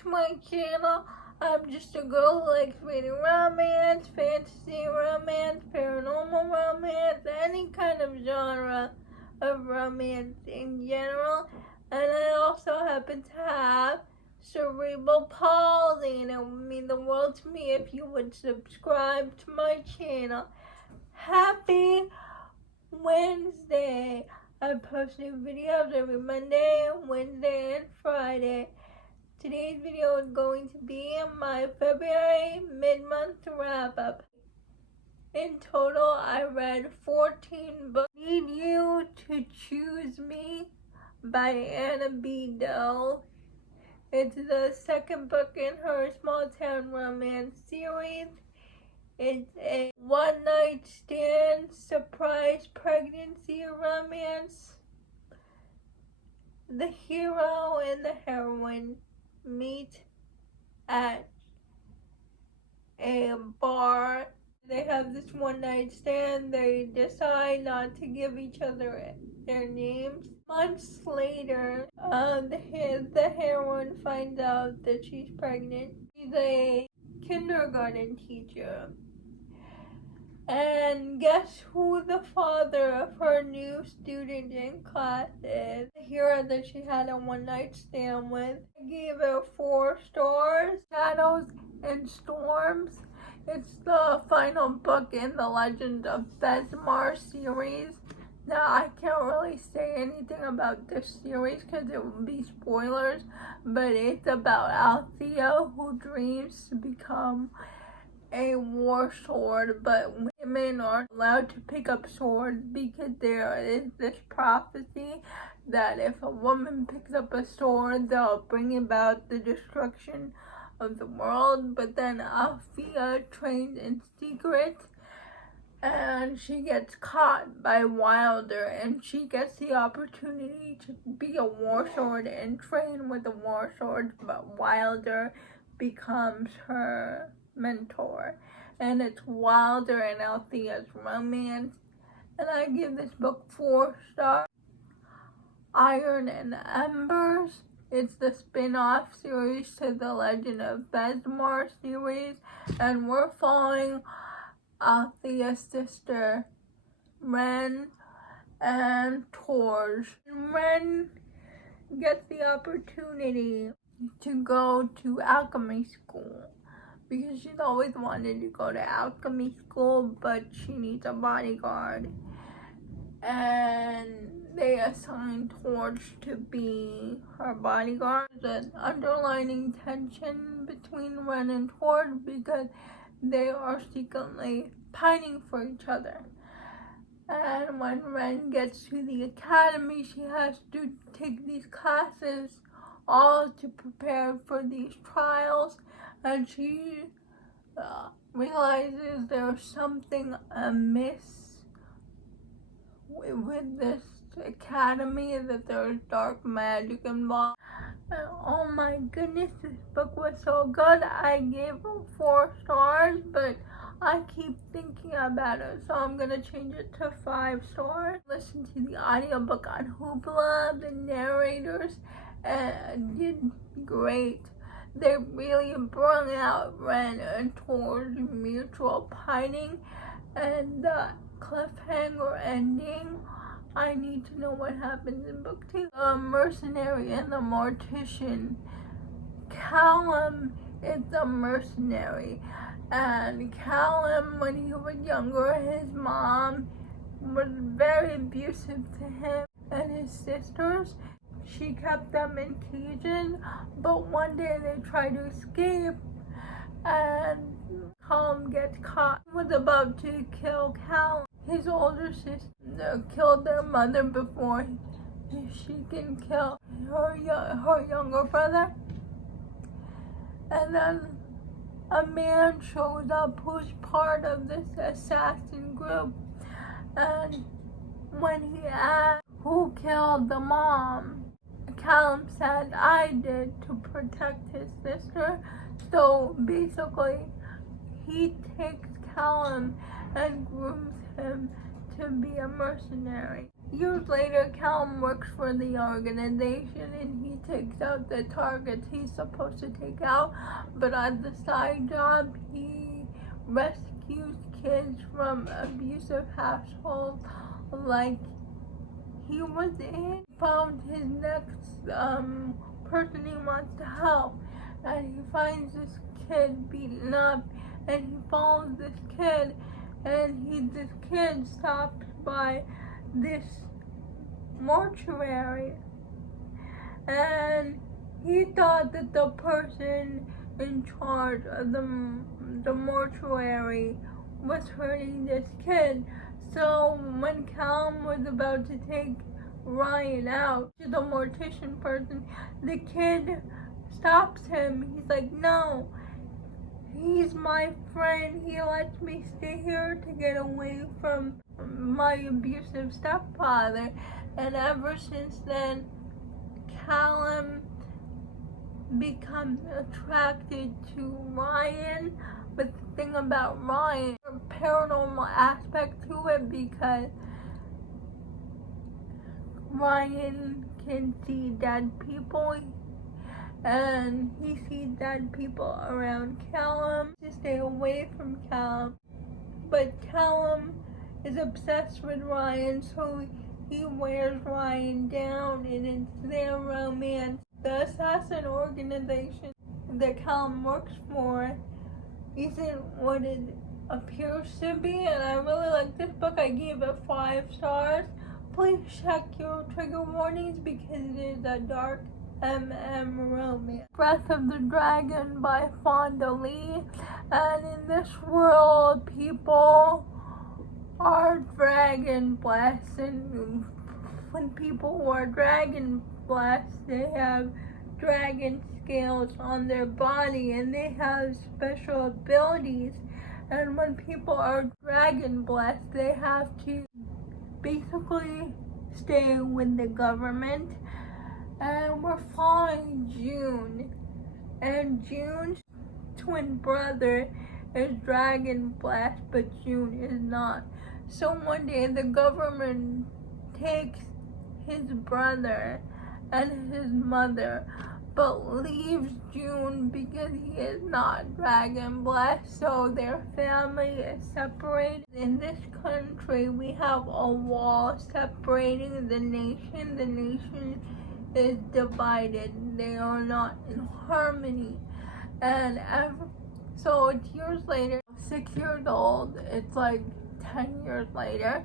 to my channel. I'm just a girl who likes reading romance, fantasy romance, paranormal romance, any kind of genre of romance in general. And I also happen to have cerebral palsy, and it would mean the world to me if you would subscribe to my channel. Happy Wednesday! I post new videos every Monday, Wednesday, and Friday. Today's video is going to be my February mid-month wrap-up. In total, I read 14 books. Need You to Choose Me by Anna B. Doe. It's the second book in her small town romance series. It's a one-night stand surprise pregnancy romance. The hero and the heroine meet at a bar. They have this one-night stand. They decide not to give each other their names. Months later, the heroine finds out that she's pregnant. She's a kindergarten teacher. And guess who the father of her new student in class is? The hero that she had a one-night stand with. I gave it 4 stars. Shadows and Storms. It's the final book in the Legend of Besmar series. Now, I can't really say anything about this series because it would be spoilers, but it's about Althea, who dreams to become a war sword, but women aren't allowed to pick up swords because there is this prophecy that if a woman picks up a sword, they'll bring about the destruction of the world. But then Althea trains in secret, and she gets caught by Wilder, and she gets the opportunity to be a war sword and train with a war sword, but Wilder becomes her mentor. And it's Wilder and Althea's romance, and I give this book 4 stars. Iron and Embers. It's the spin-off series to the Legend of Besmar series, and we're following Althea's sister Ren and Torge. Ren gets the opportunity to go to alchemy school because she's always wanted to go to alchemy school, but she needs a bodyguard. And they assign Torch to be her bodyguard. There's an underlining tension between Ren and Torch because they are secretly pining for each other. And when Ren gets to the academy, she has to take these classes all to prepare for these trials, and she realizes there's something amiss with this academy, that there's dark magic involved. And oh my goodness, this book was so good. I gave it 4 stars, but I keep thinking about it, so I'm gonna change it to 5 stars. Listen to the audiobook on Hoopla. The narrators did great. They really brought out Ren and Tor's mutual pining, and the cliffhanger ending. I need to know what happens in book 2. The Mercenary and the Mortician. Callum is the mercenary, and Callum, when he was younger, his mom was very abusive to him and his sisters. She kept them in cages, but one day they try to escape, and Callum gets caught. He was about to kill Callum. His older sister killed their mother before she can kill her younger brother. And then a man shows up who's part of this assassin group. And when he asked who killed the mom, Callum said, "I did, to protect his sister." So basically, he takes Callum and grooms him to be a mercenary. Years later, Callum works for the organization and he takes out the targets he's supposed to take out, but on the side job, he rescues kids from abusive households like he was in. Found his next person he wants to help, and he finds this kid beaten up, and he follows this kid, and this kid stopped by this mortuary, and he thought that the person in charge of the mortuary was hurting this kid. So when Callum was about to take Ryan out to the mortician person, the kid stops him. He's like, no, he's my friend. He lets me stay here to get away from my abusive stepfather. And ever since then, Callum becomes attracted to Ryan. But the thing about Ryan, a paranormal aspect to it, because Ryan can see dead people, and he sees dead people around Callum to stay away from Callum. But Callum is obsessed with Ryan, so he wears Ryan down, and it's their romance. The assassin organization that Callum works for isn't what it appears to be, and I really like this book. I gave it 5 stars. Please check your trigger warnings because it is a dark romance. Breath of the Dragon by Fonda Lee. And in this world, people are dragon blessed, and when people who are dragon blessed, they have dragon scales on their body and they have special abilities. And when people are dragon blessed, they have to basically stay with the government. And we're following June, and June's twin brother is dragon blessed, but June is not. So one day the government takes his brother and his mother, but leaves June because he is not dragon blessed, so their family is separated. In this country, we have a wall separating the nation. The nation is divided. They are not in harmony. And so it's years later, 6 years old, it's like 10 years later,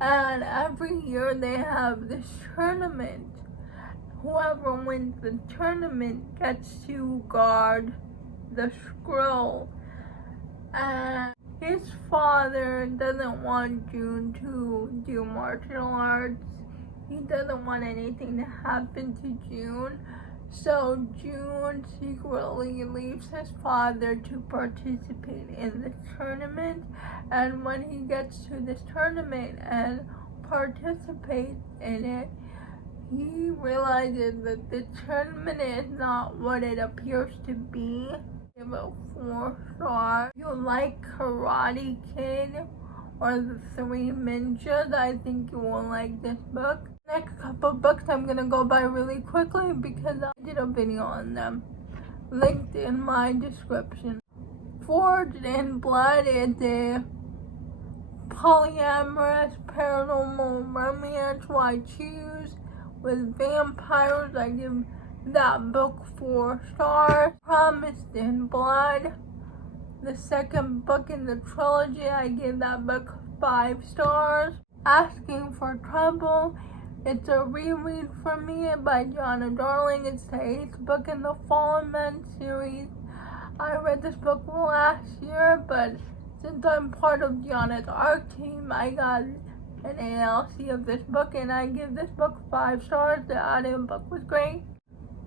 and every year they have this tournament. Whoever wins the tournament gets to guard the scroll. And his father doesn't want June to do martial arts. He doesn't want anything to happen to June. So June secretly leaves his father to participate in the tournament. And when he gets to this tournament and participates in it, he realizes that the tournament is not what it appears to be. Give it 4 stars. If you like Karate Kid or the 3 Ninjas, I think you will like this book. Next couple books I'm gonna go by really quickly because I did a video on them, linked in my description. Forged in Blood is a polyamorous paranormal romance I choose with vampires. I give that book 4 stars. Promised in Blood, the second book in the trilogy, I give that book 5 stars. Asking for Trouble, it's a reread for me by Jana Darling. It's the 8th book in the Fallen Men series. I read this book last year, but since I'm part of Gianna's art team, I got an ALC of this book, and I give this book 5 stars. The audiobook was great.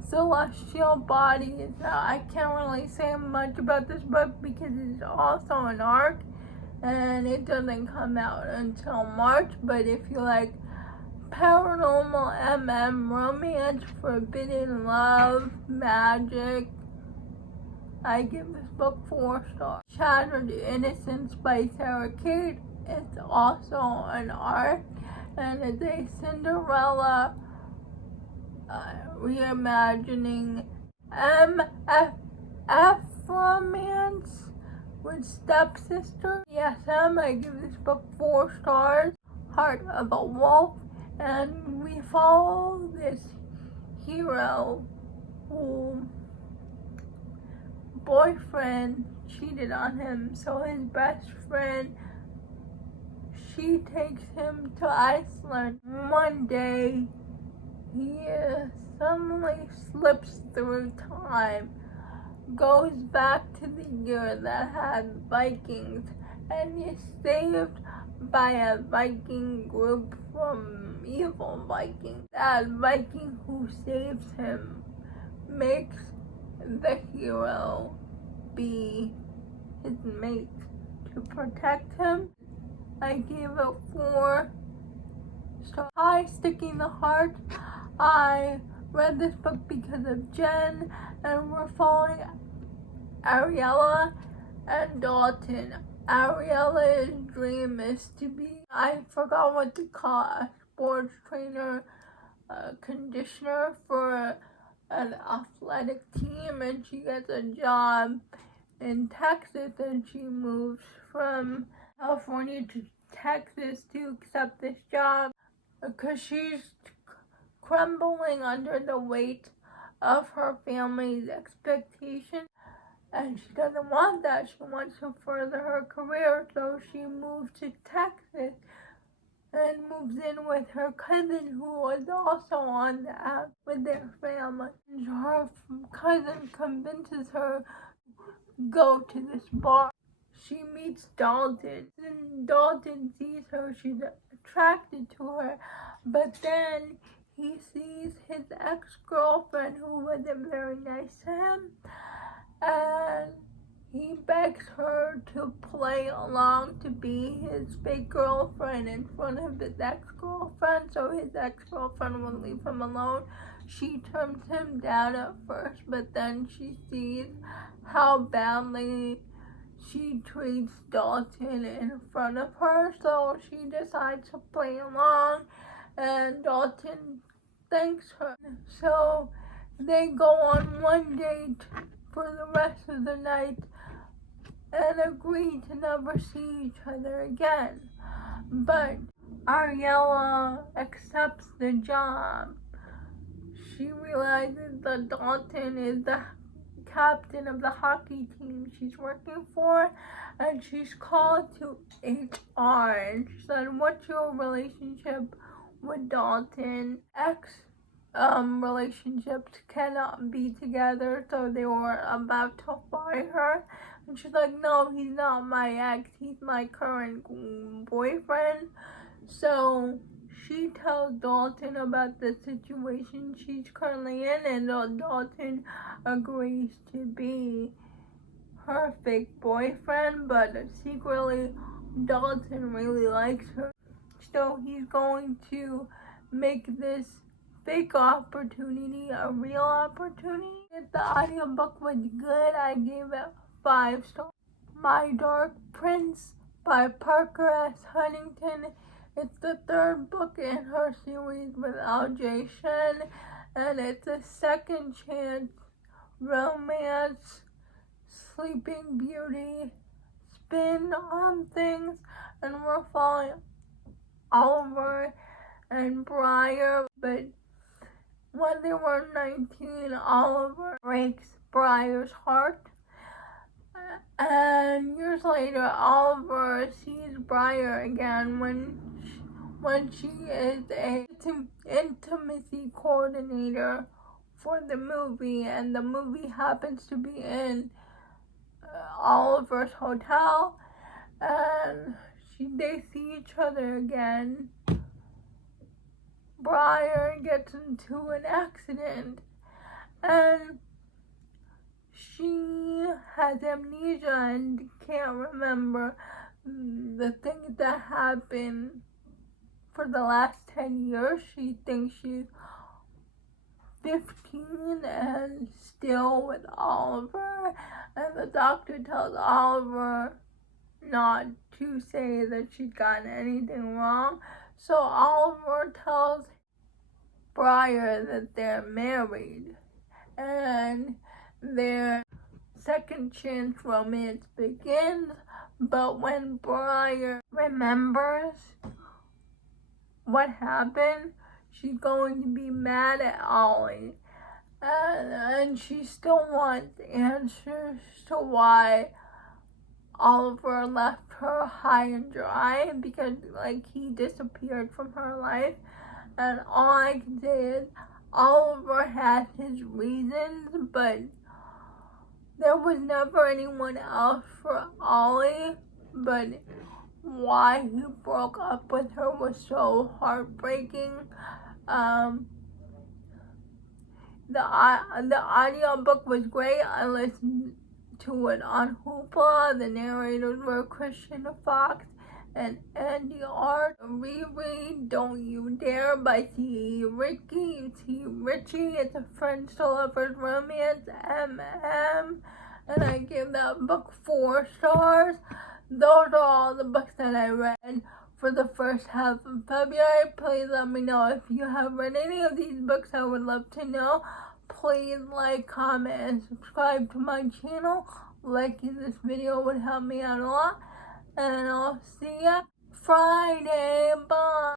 Celestial Bodies. I can't really say much about this book because it's also an arc, and it doesn't come out until March. But if you like paranormal romance, forbidden love, magic, I give this book 4 stars. Shattered Innocence by Sarah Kate. It's also an arc, and it's a Cinderella reimagining romance with stepsister. Yes, I give this book 4 stars. Heart of a Wolf, and we follow this hero who boyfriend cheated on him, so his best friend, she takes him to Iceland. One day he suddenly slips through time, goes back to the year that had Vikings, and is saved by a Viking group from evil Vikings. That Viking who saves him makes the hero be his mate to protect him. I gave it 4 stars. Hi, Sticking the Heart. I read this book because of Jen, and we're following Ariella and Dalton. Ariella's dream is to be, I forgot what to call it, a sports trainer, a conditioner for an athletic team, and she gets a job in Texas, and she moves from California to Texas to accept this job because she's crumbling under the weight of her family's expectations, and she doesn't want that. She wants to further her career, so she moves to Texas and moves in with her cousin, who was also on the app with their family. And her cousin convinces her to go to this bar. She meets Dalton, and Dalton sees her. She's attracted to her, but then he sees his ex-girlfriend, who wasn't very nice to him, and he begs her to play along to be his fake girlfriend in front of his ex-girlfriend, so his ex-girlfriend will leave him alone. She turns him down at first, but then she sees how badly she treats Dalton in front of her, so she decides to play along, and Dalton thanks her. So they go on one date for the rest of the night and agree to never see each other again. But Ariella accepts the job. She realizes that Dalton is the captain of the hockey team she's working for, and she's called to HR, and she said, "What's your relationship with Dalton?" Relationships cannot be together, so they were about to fire her, and she's like, "No, he's not my ex, he's my current boyfriend." So she tells Dalton about the situation she's currently in, and Dalton agrees to be her fake boyfriend, but secretly Dalton really likes her, so he's going to make this fake opportunity a real opportunity. If the audiobook was good, I gave it 5 stars. My Dark Prince by Parker S. Huntington. It's the 3rd book in her series with L.J. Shen, and it's a second chance romance, Sleeping Beauty spin on things, and we're following Oliver and Briar, but when they were 19, Oliver breaks Briar's heart, and years later, Oliver sees Briar again when she is a intimacy coordinator for the movie, and the movie happens to be in Oliver's hotel, and they see each other again. Briar gets into an accident, and she has amnesia and can't remember the things that happened for the last 10 years. She thinks she's 15 and still with Oliver, and the doctor tells Oliver not to say that she's gotten anything wrong. So Oliver tells Briar that they're married and their second chance romance begins, but when Briar remembers what happened, she's going to be mad at Ollie. And she still wants answers to why Oliver left her high and dry, because he disappeared from her life. And all I can say is Oliver had his reasons, but there was never anyone else for Ollie. But why he broke up with her was so heartbreaking. The audiobook was great. I listened to it on Hoopla. The narrators were Christian Fox and Andy Art. Reread Don't You Dare by T. Richie. It's a French to lovers romance, MM. And I give that book 4 stars. Those are all the books that I read for the first half of February. Please let me know if you have read any of these books. I would love to know. Please like, comment, and subscribe to my channel. Liking this video would help me out a lot. And I'll see ya Friday. Bye.